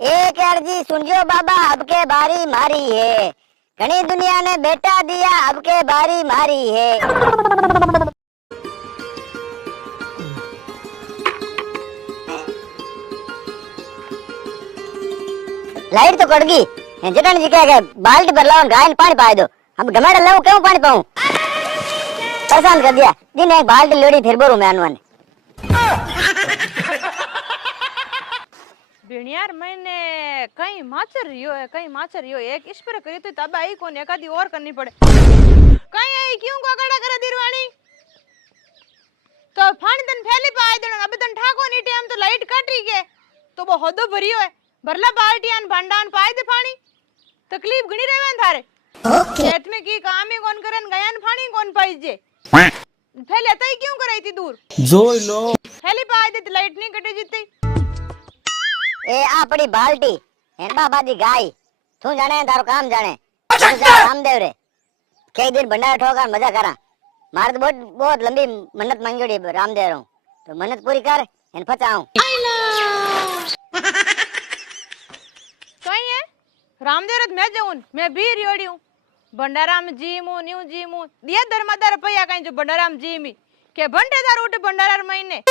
एक अर्जी सुनियो बाबा, अब के बारी मारी है। घनी दुनिया ने बेटा दिया, अब के बारी मारी है। लाइट तो कट गई। जटन जी कह बाल्टी भर लाओ, गाय ने पानी पाए दो। अब घमेड़ा लाऊं, क्यों पानी पाऊं? परेशान कर दिया। दिन एक बाल्टी लोड़ी फिर बोरू मैं अनुमान यार मैंने कहीं माचर रियो है, कहीं माचर रियो एक इस पर करी तो तब आई कोने एकादी और करनी पड़े। कहीं आई क्यों कागड़ा करे दिरवाणी तो फानी तन फैले पाए देना। अब तन ठाको नी टाइम तो लाइट कट रही है तो वो होदो भरियो है। भरला बाल्टियान भंडान पाए दे पानी तकलीफ घणी रहवे थारे। खेत में की काम ही कौन करन गयान पानी कौन पाई जे फैले तई क्यों कराई थी दूर जोई लो फैले पाए दे लाइट नहीं कटे जितई। ए आपड़ी बाल्टी है बाबा दी गाय। तू जाने तारो काम जाने रामदेव रे कई दिन भंडार ठोका मजा करा। मार तो बहुत बहुत लंबी मन्नत मांगोड़ी रामदेव रो तो मन्नत पूरी कर इन फचाऊं। कहीं है रामदेव रत मैं जाऊं मैं भी रियोड़ी हूं भंडाराम जी मु न्यू जी मु दिया धर्मदार पैया कहीं जो भंडाराम जी मी के भंडेदार उठे भंडारार महीने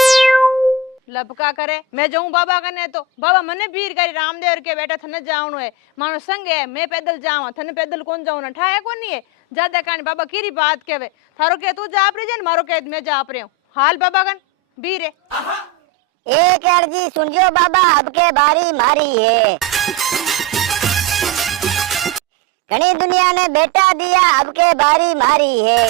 लपका करे। मैं जाऊं बाबा कने तो बाबा मने भीर करी रामदेव के बेटा थने जावणो है मानो संग है मैं पैदल जावा थने पैदल कौन जाऊं ना ठाया कोनी है ज्यादा कानी बाबा कीरी बात केवे थारो के तू जा आपरे जन मारो के मैं जा आपरे हूं हाल बाबा कन भीर है। एक अर्जी सुनियो बाबा, अब के बारी मारी है। घनी दुनिया ने बेटा दिया, अब के बारी मारी है।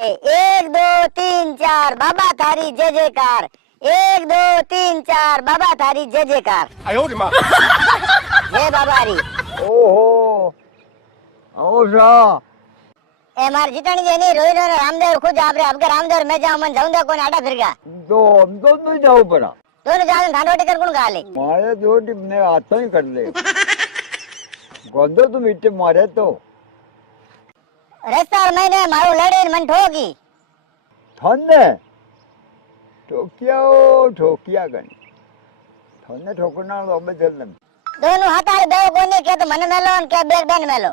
1 2 3 4 बाबा थारी जय जयकार। 1 2 3 4 बाबा थारी जय जयकार। जय बाबा री। ओहो ओसा ए मार जितनी जे नहीं रोई रोई रामदेव खुद आप रे। अब के रामदेव मैं जाऊं मन जाऊंगा कौन आटा फिर गया तो हम तो नहीं जाओ पड़ा दोनों जान थान रोटी कर कौन खा ले मारे रोटी ने हाथों ही कर ले गोदो तुम इट्टे मारे तो रस्ता मैंने मारो लड़ी मन ठोकी थन्ने ठोकिया गनी थन्ने ठोकना तो अब चल दोनों हतार दो कोनी के तो मन मेलो के बेर बेन मेलो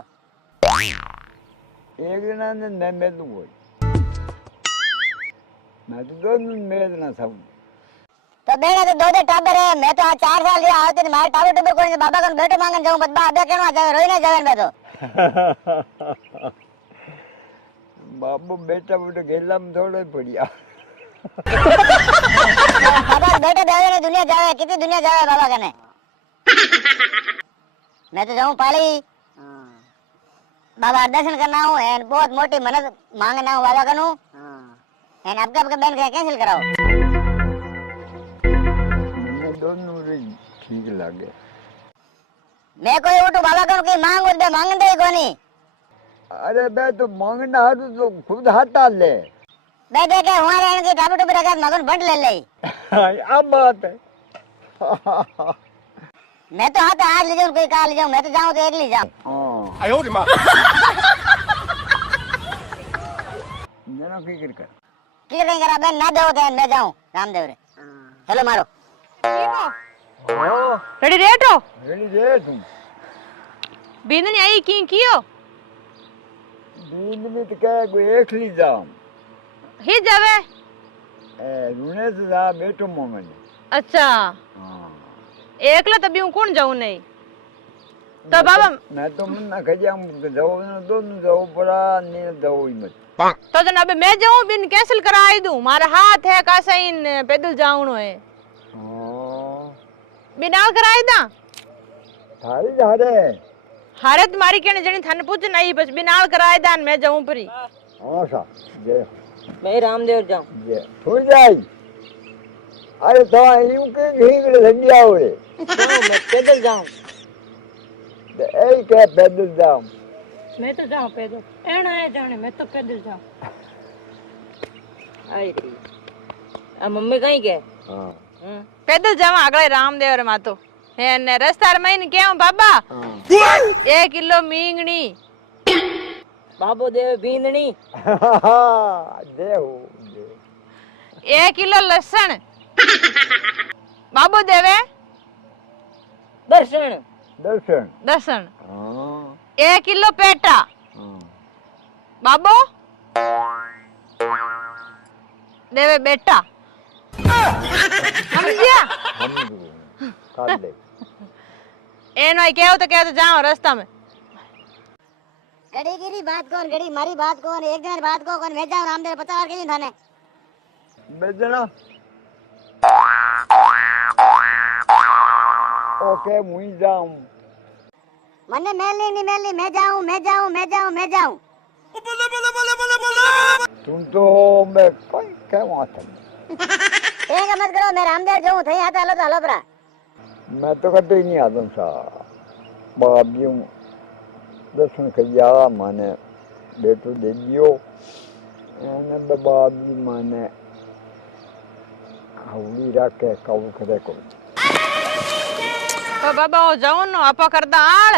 एक दिन ने मैं मेलू बोल मैं तो दोनों मेल ना सब तो बेने तो दो टाबर है। मैं तो आज 4 साल रिया आवते ने मारे टाबर टबर कोनी बाबा कन बेटो मांगन जाऊं बदबा अबे केनवा जावे रोई ना जावे मैं तो बाबू बेटा बेटा गेला में थोड़ा पड़िया बाबा बेटा जावे ने दुनिया जावे कितनी दुनिया जावे बाबा कने। मैं तो जाऊं पाली बाबा दर्शन करना हूं एन बहुत मोटी मन्नत मांगना हूं बाबा कनु एन आपका बहन का कैंसिल कराओ। मैं दोनों रे ठीक लगे मैं कोई उठू बाबा कनु की मांग उस बे मांगन दे कोनी। अरे बे तो मांगना हाथ तो खुद हाथा ले बे देखे हमारे एन की टाबर टबर रखा मगन बंट ले ले अब बात है मैं तो हाथ हाथ ले जाऊं कोई कहा ले जाऊं मैं तो जाऊं तो एक ले जाऊं। आयो रे मां जना फिक्र कर की कहीं करा बहन ना दो तो मैं जाऊं रामदेव रे चलो मारो ओ रेडी रेटो रेडी रे तुम बिंदनी आई की कियो दिन में तो क्या कोई एक ली जाओ ही जावे ए रुने से जा बेटो मोंगन अच्छा हां एकला तभी हूं कौन जाऊं नहीं तो बाबा मैं तो मन ना खजा जाओ दोनों जाओ पड़ा नहीं जाओ ही मत तो जन अबे मैं जाऊं बिन कैंसिल कराई दूं मारा हाथ है कासा इन पैदल जाऊनो है बिना कराई दा थारी जा रे हारे तुम्हारी केने जणी थाने पूछ नहीं बस बिना कराई दा मैं जाऊं परी हां सा जे मैं रामदेव जाऊं जे थोड़ी जाई अरे तो यूं के घींगड़े लंडिया ओरे मैं पैदल जाऊं ए के पैदल जाऊं मैं तो जाऊं पैदल एना है जाने मैं तो पैदल जाऊं आई रे आ मम्मी कहीं के हां पैदल जावा अगले रामदेव रे मातो है ने रस्ता में इन केव बाबा 1 किलो मींगणी बाबू देव बींदणी देव 1 किलो लहसुन बाबू देवे દર્શન દર્શન દર્શન હા 1 કિલો પેટા હા બાબો દેવે બેટા સમજ્યા સમજુ કાઢ દે એનો કેવું તો જાઓ રસ્તા में घड़ी गिरी बात कौन घड़ी मारी बात कौन एक दिन बात को कौन भेजा रामदेव 50 વાર કીધું થાને બેજણા ઓકે મુઈ જાઉં મને મેલની ની મેલની मैं जाऊं तुम तो मैं कोई क्या बात है ठीक है मत करो मैं रामदेव जाऊं थई आता हलो परा मैं तो कभी नहीं आता सा बाबियों दर्शन किया माने बेटू दे दियो एने बाबी माने आवड़ी राखे काऊ करे को તો બાબા હું જાઉં નો આપા કરતા આળ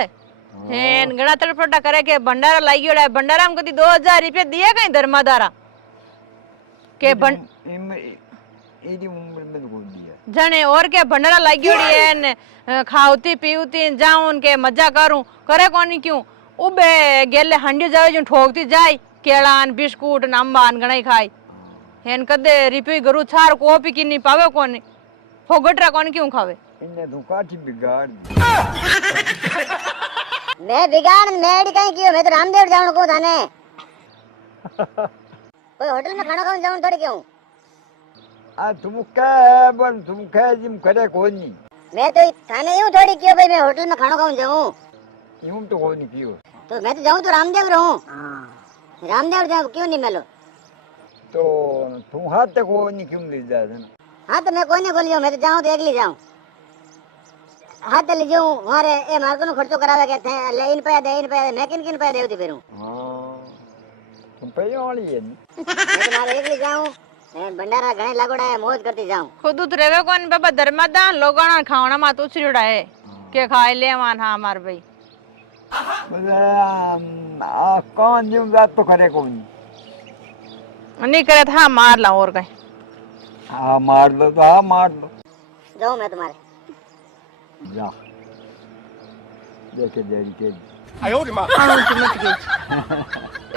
હેન ગણા તડફડા કરે કે ભંડારા લાગી ગયો ભંડારામ કદી 2000 રૂપિયા દિયા કઈ ધર્માદારા કે एडी उम्र में को दिया જાણે ઓર કે ભંડારા લાગી ગયો ને ખાવતી પીવતી જાઉં કે મજા કરું કરે કોની ક્યું ઉબે ગેલે હાંડી જાવે જો ઠોકતી જાય કેળાન બિસ્કુટ ને આંબા ને ગણાઈ ખાય હેન કદે રીપી ગરુ છાર કોપી કિની પાવે કોની ફોગટરા કોની ક્યું ખાવે इन्हें धोखाठी बिगाड़ मैं बिगाड़ मेडी कहीं कियो मैं तो रामदेव जाऊं को थाने कोई होटल में खाना खाऊं जाऊं थोड़ी क्यों आ तुम क्या बन तुम क्या जिम करे कोनी मैं तो थाने यूं थोड़ी क्यों भाई मैं होटल में खाना खाऊं जाऊं यूं तो कोनी कियो तो मैं तो जाऊं तो रामदेव रहूं रामदेव जाऊं क्यों नहीं मिलो तो तुम हाथ तक कोनी क्यों ले जा ना हाँ तो मैं कोई नहीं बोलियो मैं तो जाऊं तो अगली जाऊं हाथ ले जाऊं मारे ए मार्को नो खर्चो करावे के थे ले इन पे दे मैं किन पे देवती फिरूं हां तुम पे वाली है मैं तो मारे अगली जाऊं मैं भंडारा घणे लागोड़ा है मौज करती जाऊं खुद तो रेवे कोन बाबा धर्मादान लोगाना खावना मा तो उछरीड़ा है के खाई लेवान हां मार भाई आ कौन जिम जात तो करे कोनी नहीं करे था मार ला और कहीं हाँ मार दो तो हाँ मार दो जाऊं मैं तुम्हारे जा देखे देरी के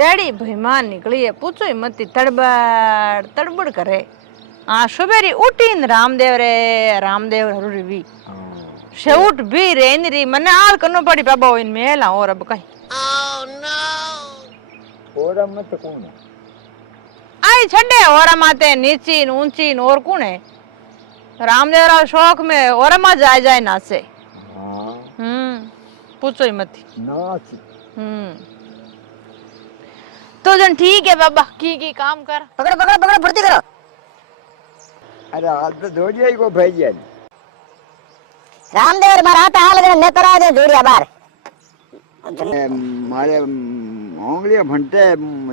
एड़ी भईमान निकली है पूछो ही मत तड़बड़ तड़बड़ करे आ सुबेरी उठीन रामदेव हरुरी शेउट भी रेन री मने आल करनो पड़ी बाबा इन मेला और अब कहीं और मत कौन आई छड़े और माते नीची ऊंची और कौन है रामदेव रा शौक में और मा जाए ना से हाँ पूछो ही मत नाच तो जन ठीक है बाबा की काम कर पकड़ो फुर्ती करो अरे हाथ तो धोड़िया को भेजिया रामदेव मारा हाथ हाल ने करा दे जोड़िया बार मारे ओंगलियां भंटे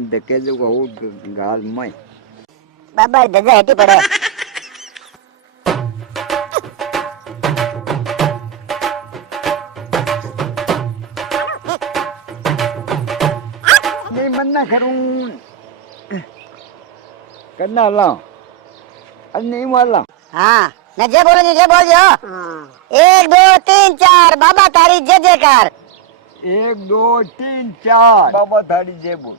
देखे जो हो गाल में बाबा दजा हेटी पड़े नहीं मन ना करूं करना ला अरे नहीं वाला हाँ मैं जे बोल जो 1 2 3 4 बाबा तारी जय जयकार 1 2 3 4 बाबा थारी जय बोल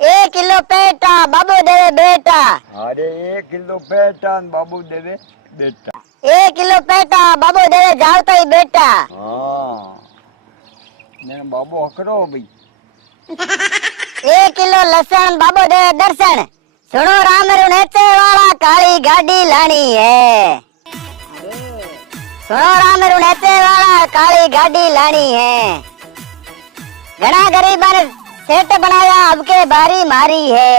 1 किलो पेटा बाबू देवे बेटा अरे 1 किलो पेटा बाबू देवे बेटा 1 किलो पेटा बाबू देवे जावता ही बेटा हाँ ने बाबू हकरो भाई 1 किलो लसन बाबू देवे दर्शन सुनो राम रुनेचे वाला काली गाड़ी लानी है सुनो राम रुनेचे वाला काली गाड़ी लानी है घना गरीबा ने सेठ बनाया अब के बारी मारी है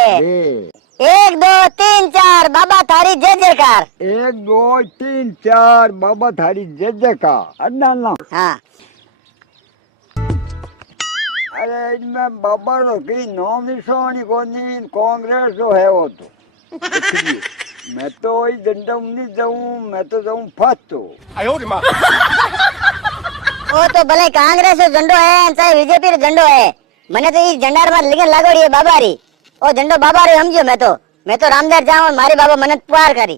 1 2 3 4 बाबा थारी जय जयकार 1 2 3 4 बाबा थारी जय जयकार अन्ना ना हाँ अरे इसमें बाबा रो की नाम निशानी कोनी कांग्रेस जो है वो तो मैं तो वही डंडा नहीं जाऊं मैं तो जाऊं फस्तो वो तो भले कांग्रेस रो झंडो है चाहे बीजेपी रो झंडो है मने तो इस झंडार मार लिखन लागोड़ी है बाबारी ओ झंडो बाबारी समझो मैं तो रामदेव जाऊं मारी बाबा मन्नत पुकार करी